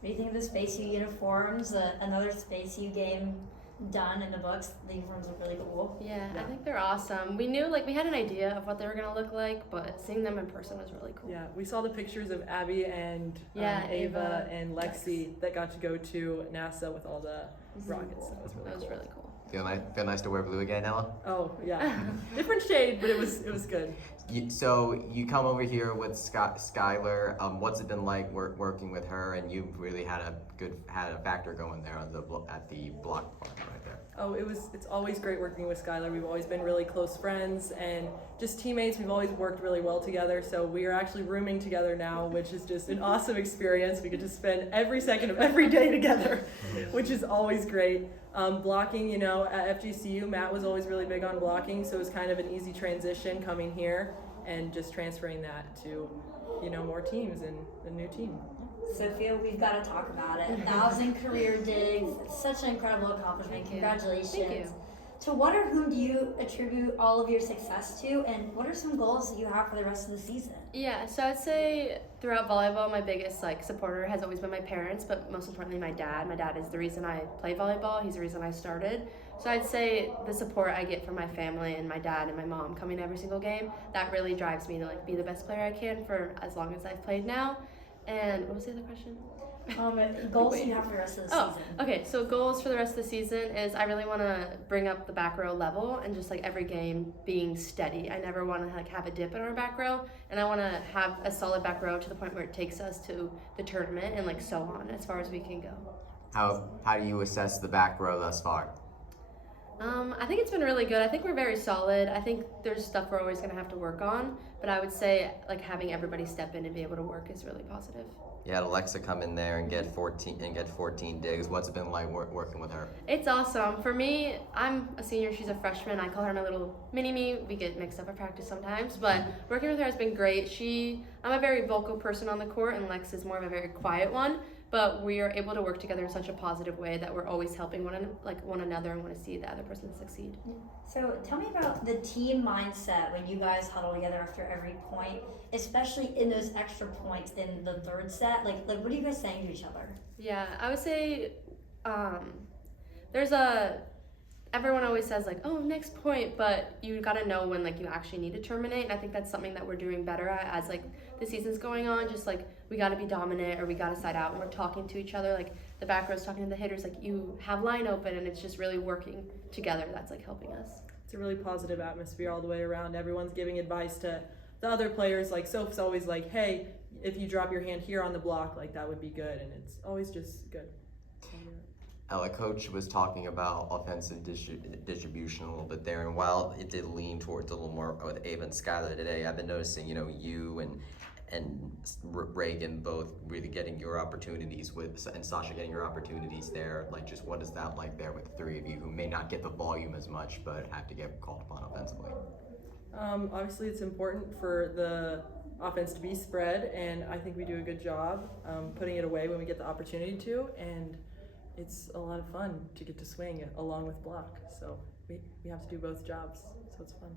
What do you think of the Space U uniforms? Another Space U game done in the books. The uniforms look really cool. Yeah, I think they're awesome. We knew, we had an idea of what they were going to look like, but seeing them in person was really cool. Yeah, we saw the pictures of Abby and Ava and Lexi that got to go to NASA with all the rockets. That was really cool. Feel nice to wear blue again, Ella? Oh, yeah. Different shade, but it was good. So you come over here with Skylar. What's it been like working with her? And you've really had a factor going there at the block part right there. Oh, it's always great working with Skylar. We've always been really close friends and just teammates. We've always worked really well together. So we are actually rooming together now, which is just an awesome experience. We get to spend every second of every day together, which is always great. Blocking, at FGCU, Matt was always really big on blocking, so it was kind of an easy transition coming here and just transferring that to, more teams and the new team. Sophia, we've got to talk about it. 1,000 career digs. It's such an incredible accomplishment. Congratulations. Thank you. To what or whom do you attribute all of your success to, and what are some goals that you have for the rest of the season? Yeah, so I'd say throughout volleyball, my biggest supporter has always been my parents, but most importantly my dad. My dad is the reason I play volleyball. He's the reason I started. So I'd say the support I get from my family and my dad and my mom coming to every single game, that really drives me to be the best player I can for as long as I've played now. And what was the other question? Goals you have for the rest of the season. Okay, so goals for the rest of the season is I really want to bring up the back row level and just every game being steady. I never want to have a dip in our back row, and I want to have a solid back row to the point where it takes us to the tournament and so on as far as we can go. How do you assess the back row thus far? I think it's been really good. I think we're very solid. I think there's stuff we're always going to have to work on, but I would say having everybody step in and be able to work is really positive. You had Alexa come in there and get 14 digs. What's it been like working with her? It's awesome. For me, I'm a senior, she's a freshman. I call her my little mini-me. We get mixed up at practice sometimes, but working with her has been great. I'm a very vocal person on the court, and Lex is more of a very quiet one, but we are able to work together in such a positive way that we're always helping one another and want to see the other person succeed. So tell me about the team mindset when you guys huddle together after every point, especially in those extra points in the third set. What are you guys saying to each other? Yeah, I would say everyone always says next point, but you got to know when you actually need to terminate, and I think that's something that we're doing better at as the season's going on. Just we got to be dominant or we got to side out, and we're talking to each other, the back row's talking to the hitters, you have line open, and it's just really working together. That's helping us. It's a really positive atmosphere all the way around. Everyone's giving advice to the other players. Soph's always hey, if you drop your hand here on the block, that would be good, and it's always just good. Ella, Coach was talking about offensive distribution a little bit there, and while it did lean towards a little more with Ava and Skylar today, I've been noticing, you and Reagan both really getting your opportunities and Sasha getting your opportunities there. Just what is that like there with the three of you who may not get the volume as much, but have to get called upon offensively? Obviously, it's important for the offense to be spread, and I think we do a good job putting it away when we get the opportunity to, and it's a lot of fun to get to swing along with block. So we have to do both jobs, so it's fun.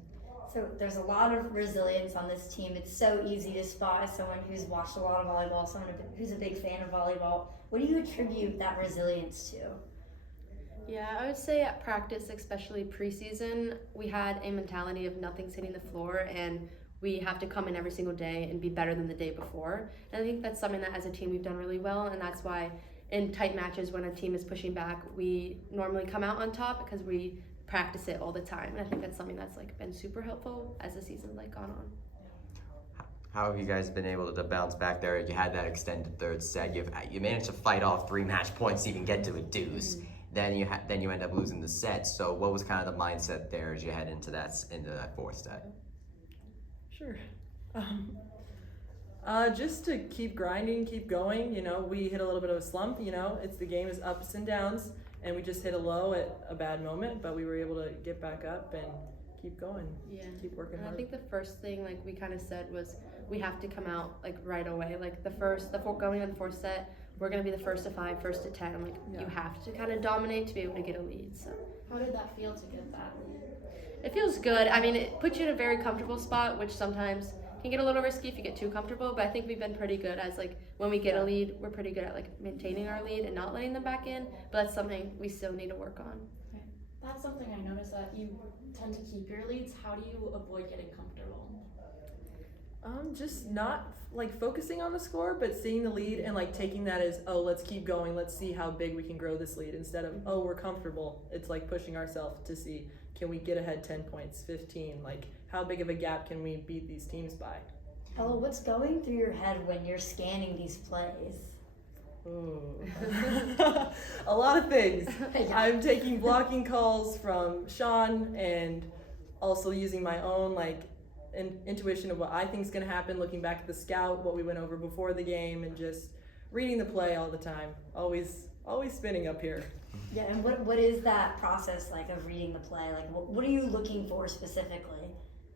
So there's a lot of resilience on this team. It's so easy to spot as someone who's watched a lot of volleyball, someone who's a big fan of volleyball. What do you attribute that resilience to? Yeah, I would say at practice, especially preseason, we had a mentality of nothing's hitting the floor, and we have to come in every single day and be better than the day before. And I think that's something that as a team we've done really well, and that's why in tight matches when a team is pushing back, we normally come out on top because we practice it all the time. And I think that's something that's been super helpful as the season's gone on. How have you guys been able to bounce back there? You had that extended third set. You managed to fight off 3 match points to even get to a deuce. Mm-hmm. Then you end up losing the set. So what was kind of the mindset there as you head into that fourth set? Sure. Just to keep grinding, keep going. We hit a little bit of a slump. The game is ups and downs, and we just hit a low at a bad moment, but we were able to get back up and keep going. Yeah. Keep working hard. I think the first thing we kind of said was we have to come out right away. Going in the fourth set, we're gonna be the first to 5, first to 10. You have to kind of dominate to be able to get a lead. So how did that feel to get that lead? It feels good. I mean, it puts you in a very comfortable spot, which sometimes can get a little risky if you get too comfortable, but I think we've been pretty good as like when we get a lead, we're pretty good at like maintaining our lead and not letting them back in, but that's something we still need to work on. That's something I noticed, that you tend to keep your leads. How do you avoid getting comfortable? Just not like focusing on the score, but seeing the lead and like taking that as, oh, let's keep going, let's see how big we can grow this lead, instead of, oh, we're comfortable. It's like pushing ourselves to see, can we get ahead 10 points, 15, like how big of a gap can we beat these teams by? Ella, what's going through your head when you're scanning these plays? Ooh. A lot of things. Yeah. I'm taking blocking calls from Sharon and also using my own like intuition of what I think is going to happen, looking back at the scout, what we went over before the game, and just reading the play all the time. Always spinning up here. Yeah, and what is that process like of reading the play? Like, what are you looking for specifically?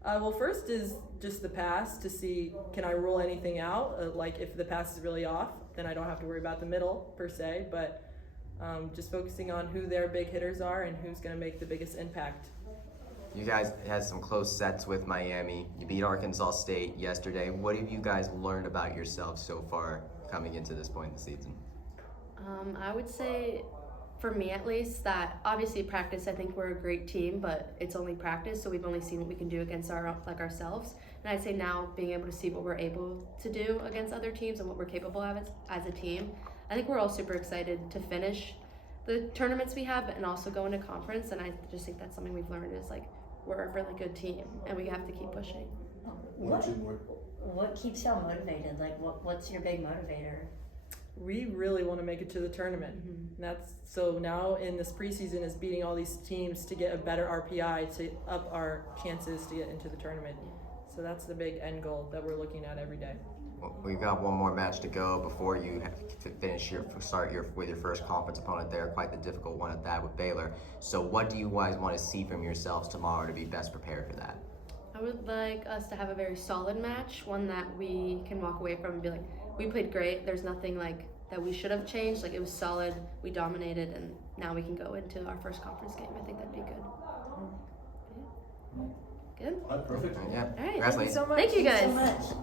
Well, first is just the pass to see, can I rule anything out? Like if the pass is really off, then I don't have to worry about the middle per se, but just focusing on who their big hitters are and who's going to make the biggest impact. You guys had some close sets with Miami. You beat Arkansas State yesterday. What have you guys learned about yourselves so far coming into this point in the season? I would say, for me at least, that obviously practice, I think we're a great team, but it's only practice, so we've only seen what we can do against ourselves. And I'd say now being able to see what we're able to do against other teams and what we're capable of as a team, I think we're all super excited to finish the tournaments we have and also go into conference. And I just think that's something we've learned is like we're a really good team and we have to keep pushing. What keeps y'all motivated? Like, what's your big motivator? We really want to make it to the tournament. And that's so now in this preseason is beating all these teams to get a better RPI to up our chances to get into the tournament. So that's the big end goal that we're looking at every day. Well, we've got one more match to go before you have to start with your first conference opponent there. Quite the difficult one at that with Baylor. So what do you guys want to see from yourselves tomorrow to be best prepared for that? I would like us to have a very solid match, one that we can walk away from and be like, we played great. There's nothing like that we should have changed. Like it was solid, we dominated, and now we can go into our first conference game. I think that'd be good. Good? Perfect. Yeah. All right. Congrats, Thank you so much. Thank you guys. So much.